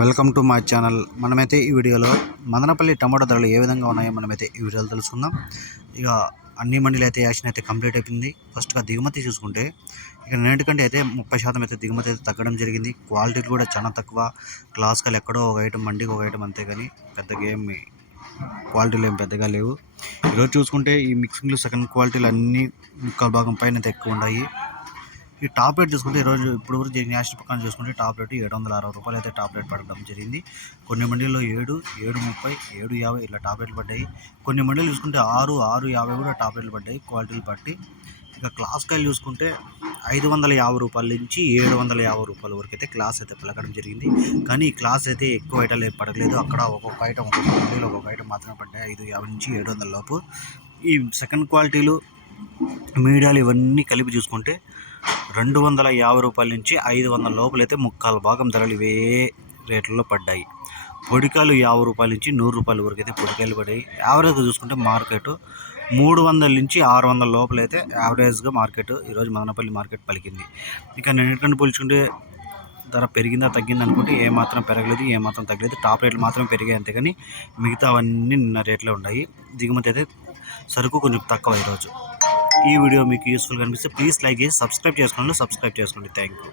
Welcome to my channel. మనమైతే ఈ వీడియోలో మదనపల్లి టమాటో ధరలు ఏ విధంగా ఉన్నాయో మనమైతే ఈ వీడియోలో తెలుసుకుందాం. ఇక అన్ని మండీలు అయితే యాక్షన్ అయితే కంప్లీట్ అయిపోయింది. ఫస్ట్గా దిగుమతి చూసుకుంటే ఇక నేటికంటే అయితే ముప్పై శాతం అయితే దిగుమతి అయితే తగ్గడం జరిగింది. క్వాలిటీలు కూడా చాలా తక్కువ. క్లాస్కల్ ఎక్కడో ఒక ఐటమ్ మండికి ఒక ఐటమ్ అంతే కానీ పెద్దగా ఏమి క్వాలిటీలు ఏం పెద్దగా లేవు. ఈరోజు చూసుకుంటే ఈ మిక్సింగ్లు సెకండ్ క్వాలిటీలు అన్నీ ముక్కల భాగం పైన అయితే ఎక్కువ ఉన్నాయి. ఈ టాప్ రేట్ చూసుకుంటే ఈరోజు ఇప్పుడు వరకు జరిగిన నేషనల్ పక్కన చూసుకుంటే టాప్ రేటు ఏడు వందల అరవై రూపాయలు అయితే టాప్ రేట్ పడడం జరిగింది. కొన్ని మండీల్లో ఏడు ఏడు ముప్పై ఏడు యాభై ఇట్లా టాప్ రేట్లు పడ్డాయి. కొన్ని మండీలు చూసుకుంటే ఆరు ఆరు యాభై కూడా టాప్ రేట్లు పడ్డాయి క్వాలిటీలు బట్టి. ఇక క్లాస్ కాయలు చూసుకుంటే ఐదు వందల యాభై రూపాయల నుంచి ఏడు వందల యాభై రూపాయల వరకు అయితే క్లాస్ అయితే పలకడం జరిగింది. కానీ ఈ క్లాస్ అయితే ఎక్కువ ఐటమ్ పడలేదు అక్కడ ఒక్కొక్క ఐటమ్ ఒక్కొక్క మండీలో ఒక్కొక్క ఐటమ్ మాత్రమే పడ్డాయి. ఐదు యాభై నుంచి ఏడు వందల లోపు. ఈ సెకండ్ క్వాలిటీలు మీడియాలు ఇవన్నీ కలిపి చూసుకుంటే రెండు వందల యాభై రూపాయల నుంచి ఐదు వందల లోపలైతే ముక్కాలు భాగం ధరలు ఇవే రేట్లలో పడ్డాయి. పొడికాయలు యాభై రూపాయల నుంచి నూరు రూపాయల వరకు అయితే పొడికాయలు పడ్డాయి. యావరేజ్గా చూసుకుంటే మార్కెట్ మూడు వందల నుంచి ఆరు వందల లోపలైతే యావరేజ్గా మార్కెట్ ఈరోజు మదనపల్లి మార్కెట్ పలికింది. ఇక నిన్నటిని పోల్చుకుంటే ధర పెరిగిందా తగ్గిందా అనుకుంటే ఏమాత్రం పెరగలేదు ఏమాత్రం తగ్గలేదు. టాప్ రేట్లు మాత్రం పెరిగాయి అంతేగాని మిగతా అవన్నీ నిన్న రేట్లే ఉన్నాయి దిగుమతి అయితే సరుకు కొంచెం తక్కువ ఈరోజు. ఈ వీడియో మీకు యూస్ఫుల్ అనిపిస్తే ప్లీజ్ లైక్ చేసి సబ్స్క్రైబ్ చేసుకోండి సబ్స్క్రైబ్ చేసుకోండి. Thank you